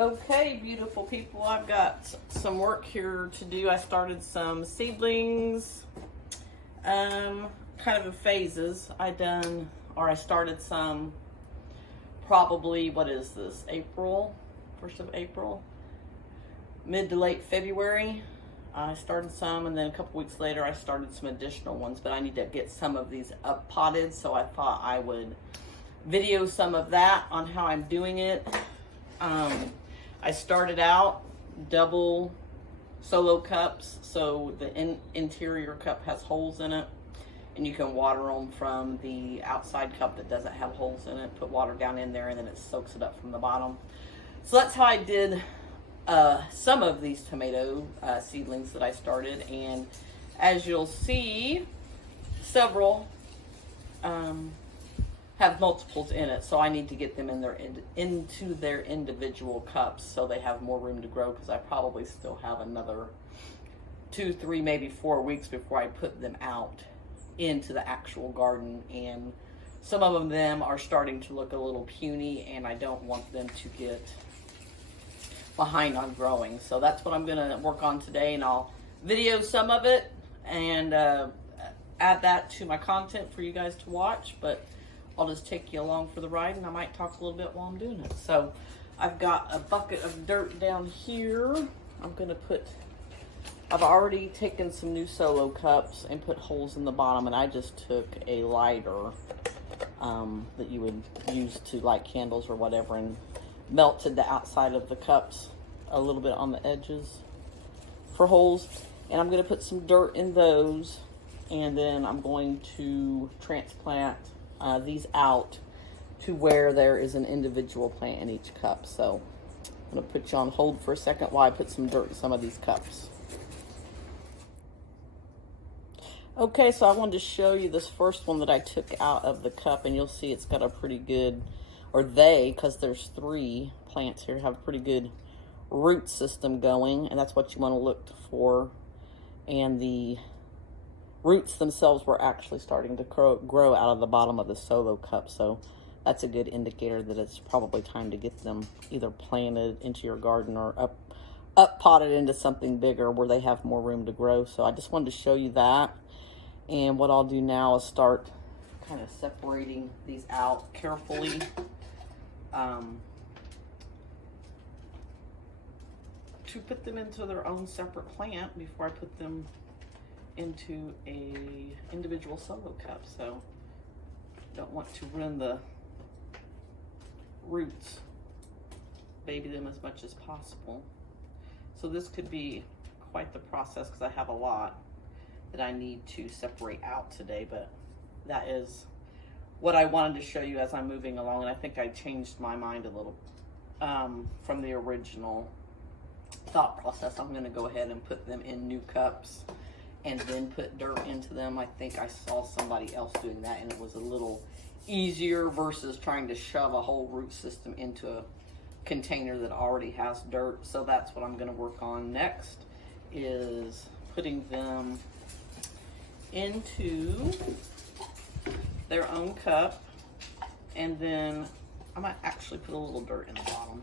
Okay, beautiful people, I've got some work here to do. I started some seedlings, kind of in phases. I started some probably, what is this, April, 1st of April, mid to late February. I started some, and then a couple weeks later I started some additional ones, but I need to get some of these up potted, so I thought I would video some of that on how I'm doing it. I started out double solo cups, so the interior cup has holes in it, and you can water them from the outside cup that doesn't have holes in it. Put water down in there, and then it soaks it up from the bottom. So that's how I did some of these tomato seedlings that I started, and as you'll see, several have multiples in it, so I need to get them into their individual cups so they have more room to grow, because I probably still have another 2, 3, maybe 4 weeks before I put them out into the actual garden. And some of them are starting to look a little puny, and I don't want them to get behind on growing. So that's what I'm gonna work on today, and I'll video some of it and add that to my content for you guys to watch. But I'll just take you along for the ride, and I might talk a little bit while I'm doing it. So I've got a bucket of dirt down here. I've already taken some new solo cups and put holes in the bottom, and I just took a lighter that you would use to light candles or whatever, and melted the outside of the cups a little bit on the edges for holes. And I'm going to put some dirt in those, and then I'm going to transplant these out to where there is an individual plant in each cup. So I'm going to put you on hold for a second while I put some dirt in some of these cups. Okay, so I wanted to show you this first one that I took out of the cup, and you'll see it's got a pretty good, because there's 3 plants here, have a pretty good root system going, and that's what you want to look for. And the roots themselves were actually starting to grow out of the bottom of the solo cup, so that's a good indicator that it's probably time to get them either planted into your garden or up potted into something bigger where they have more room to grow. So I just wanted to show you that. And what I'll do now is start kind of separating these out carefully. To put them into their own separate plant before I put them into a individual solo cup. So don't want to ruin the roots, baby them as much as possible. So this could be quite the process, because I have a lot that I need to separate out today, but that is what I wanted to show you as I'm moving along. And I think I changed my mind a little from the original thought process. I'm going to go ahead and put them in new cups and then put dirt into them. I think I saw somebody else doing that, and it was a little easier versus trying to shove a whole root system into a container that already has dirt. So that's what I'm going to work on next, is putting them into their own cup, and then I might actually put a little dirt in the bottom.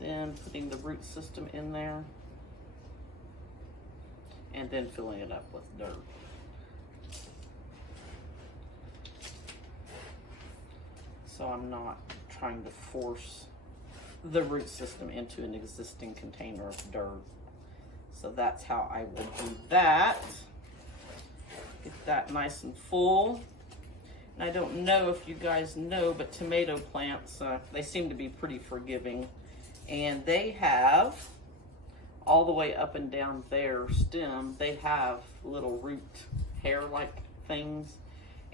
Then putting the root system in there, and then filling it up with dirt. So I'm not trying to force the root system into an existing container of dirt. So that's how I will do that. Get that nice and full. And I don't know if you guys know, but tomato plants, they seem to be pretty forgiving. And they have, all the way up and down their stem, they have little root hair-like things,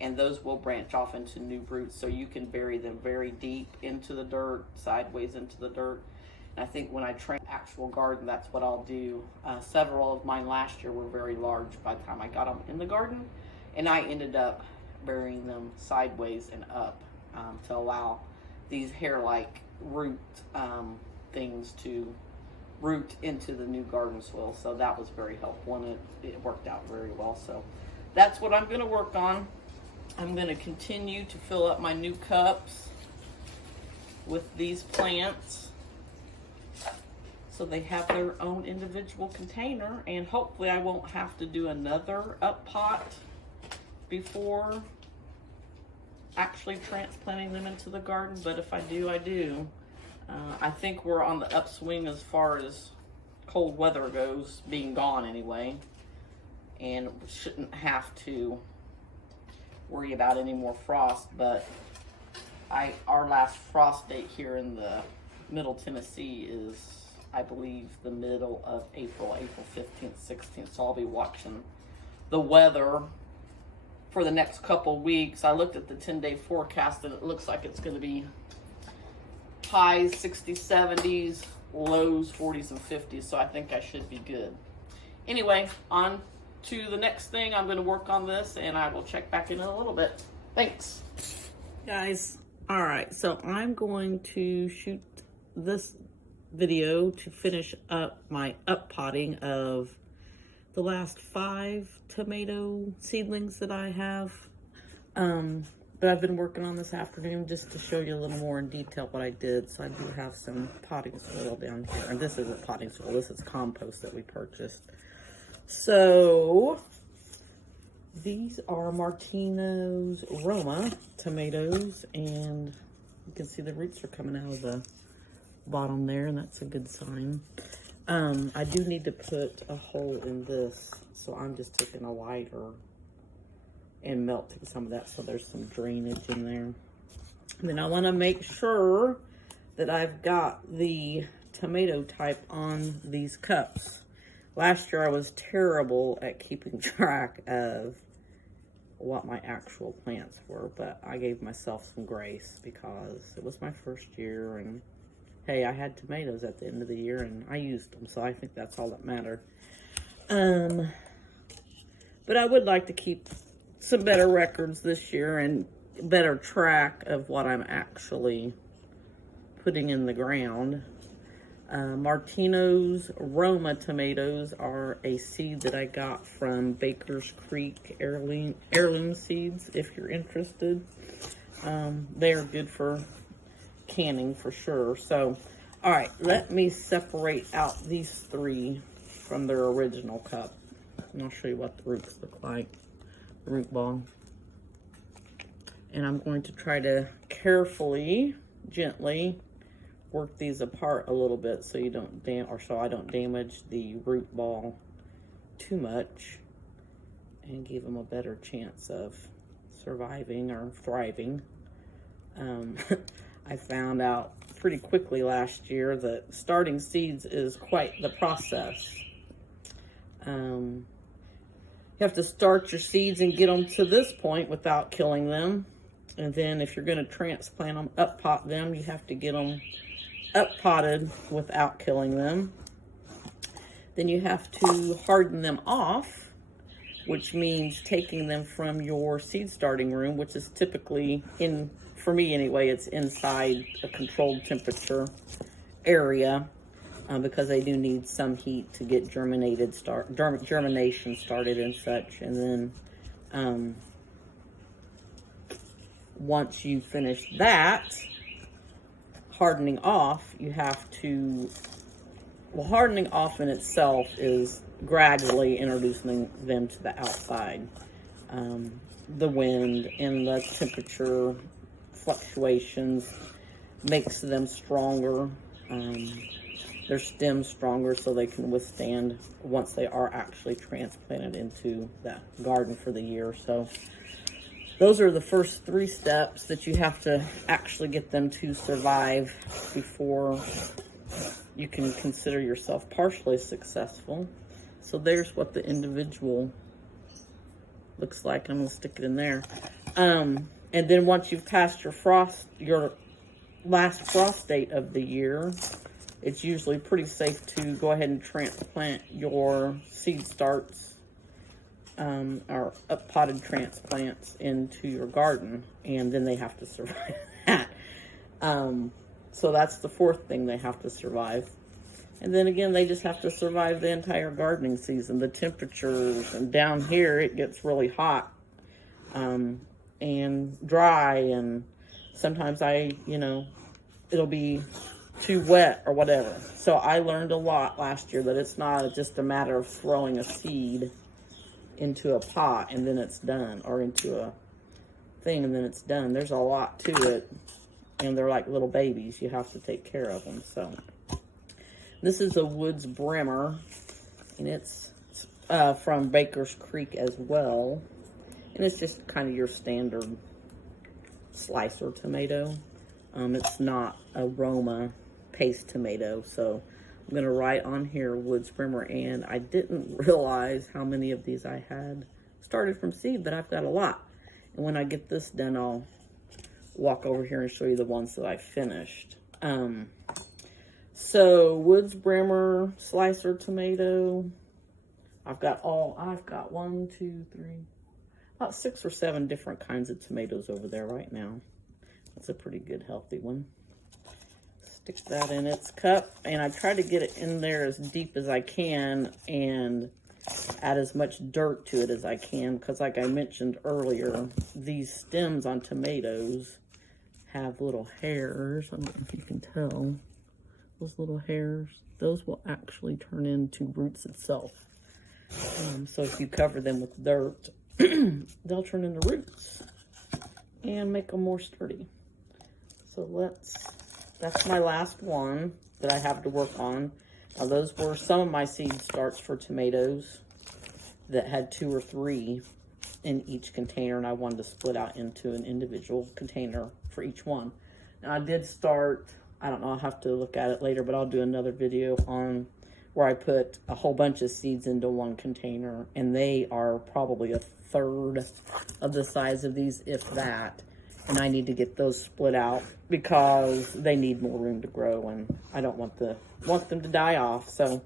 and those will branch off into new roots, so you can bury them very deep into the dirt, sideways into the dirt. And I think when I train actual garden, that's what I'll do. Several of mine last year were very large by the time I got them in the garden, and I ended up burying them sideways and up to allow these hair-like root things to root into the new garden soil. So that was very helpful, and it worked out very well. So that's what I'm going to work on. I'm going to continue to fill up my new cups with these plants so they have their own individual container, and hopefully I won't have to do another up pot before actually transplanting them into the garden. But if I do, I do. I think we're on the upswing as far as cold weather goes, being gone anyway, and shouldn't have to worry about any more frost. But our last frost date here in the middle Tennessee is, I believe, the middle of April 15th, 16th. So I'll be watching the weather for the next couple weeks. I looked at the 10-day forecast and it looks like it's going to be highs 60s, 70s, lows 40s and 50s. So I think I should be good. Anyway, on to the next thing. I'm going to work on this and I will check back in a little bit. Thanks, guys. All right, so I'm going to shoot this video to finish up my up potting of the last 5 tomato seedlings that I have. But I've been working on this afternoon just to show you a little more in detail what I did. So I do have some potting soil down here. And this isn't potting soil, this is compost that we purchased. So these are Martino's Roma tomatoes, and you can see the roots are coming out of the bottom there, and that's a good sign. I do need to put a hole in this, so I'm just taking a lighter and melting some of that so there's some drainage in there. And then I want to make sure that I've got the tomato type on these cups. Last year I was terrible at keeping track of what my actual plants were, but I gave myself some grace because it was my first year, and hey, I had tomatoes at the end of the year and I used them, so I think that's all that mattered. But I would like to keep some better records this year and better track of what I'm actually putting in the ground. Martino's Roma tomatoes are a seed that I got from Baker's Creek heirloom seeds, if you're interested. They are good for canning for sure. So, all right, let me separate out these 3 from their original cup. And I'll show you what the roots look like, the root ball. And I'm going to try to carefully, gently work these apart a little bit so you don't I don't damage the root ball too much, and give them a better chance of surviving or thriving. I found out pretty quickly last year that starting seeds is quite the process. You have to start your seeds and get them to this point without killing them. And then if you're going to transplant them, up pot them, you have to get them up potted without killing them. Then you have to harden them off, which means taking them from your seed starting room, which is typically, for me anyway, it's inside a controlled temperature area, because they do need some heat to get germination started and such. And then once you finish that, hardening off, you have to, hardening off in itself is gradually introducing them to the outside. The wind and the temperature fluctuations makes them stronger. Their stems stronger so they can withstand once they are actually transplanted into that garden for the year. So those are the first 3 steps that you have to actually get them to survive before you can consider yourself partially successful. So there's what the individual looks like. I'm going to stick it in there. And then once you've passed your last frost date of the year, it's usually pretty safe to go ahead and transplant your seed starts or up-potted transplants into your garden, and then they have to survive that. So that's the 4th thing they have to survive. And then again, they just have to survive the entire gardening season. The temperatures, and down here it gets really hot and dry, and sometimes I it'll be too wet or whatever. So I learned a lot last year that it's not just a matter of throwing a seed into a pot and then it's done, or into a thing and then it's done. There's a lot to it, and they're like little babies. You have to take care of them. So this is a Woods Brimmer, and it's from Baker's Creek as well, and it's just kind of your standard slicer tomato. It's not a Roma paste tomato. So I'm going to write on here Woods Brimmer, and I didn't realize how many of these I had started from seed, but I've got a lot. And when I get this done, I'll walk over here and show you the ones that I finished. So Woods Brimmer slicer tomato. I've got 1, 2, 3, about 6 or 7 different kinds of tomatoes over there right now. That's a pretty good healthy one. Stick that in its cup, and I try to get it in there as deep as I can and add as much dirt to it as I can, because like I mentioned earlier, these stems on tomatoes have little hairs. I don't know if you can tell. Those little hairs, those will actually turn into roots itself. So if you cover them with dirt, they'll turn into roots and make them more sturdy. So that's my last one that I have to work on. Now those were some of my seed starts for tomatoes that had 2 or 3 in each container, and I wanted to split out into an individual container for each one. Now I did start, I don't know, I'll have to look at it later, but I'll do another video on where I put a whole bunch of seeds into one container, and they are probably 1/3 of the size of these, if that. And I need to get those split out because they need more room to grow, and I don't want them to die off. So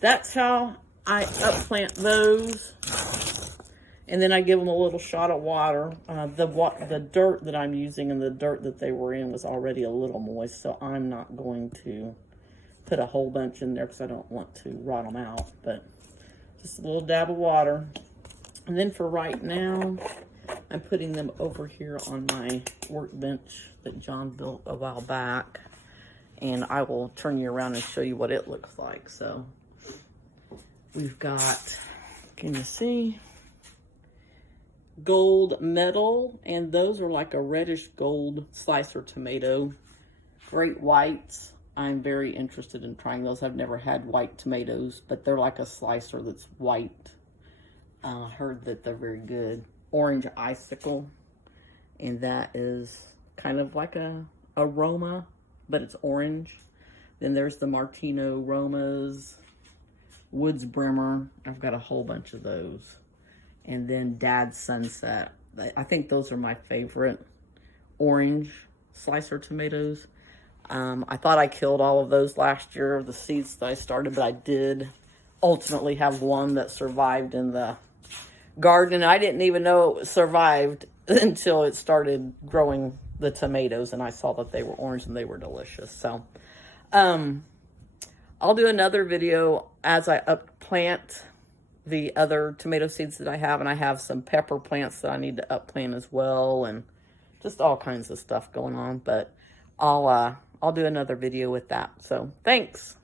that's how I upplant those. And then I give them a little shot of water. The dirt that I'm using and the dirt that they were in was already a little moist, so I'm not going to put a whole bunch in there because I don't want to rot them out, but just a little dab of water. And then for right now, I'm putting them over here on my workbench that John built a while back, and I will turn you around and show you what it looks like. So we've got, can you see? Gold medal, and those are like a reddish gold slicer tomato. Great whites. I'm very interested in trying those. I've never had white tomatoes, but they're like a slicer that's white. I heard that they're very good. Orange icicle, and that is kind of like a Roma, but it's orange. Then there's the Martino Romas, Woods Brimmer. I've got a whole bunch of those. And then Dad's Sunset. I think those are my favorite orange slicer tomatoes. I thought I killed all of those last year, the seeds that I started, but I did ultimately have one that survived in the garden, and I didn't even know it survived until it started growing the tomatoes, and I saw that they were orange and they were delicious. So I'll do another video as I upplant the other tomato seeds that I have, and I have some pepper plants that I need to upplant as well, and just all kinds of stuff going on. But I'll do another video with that. So thanks.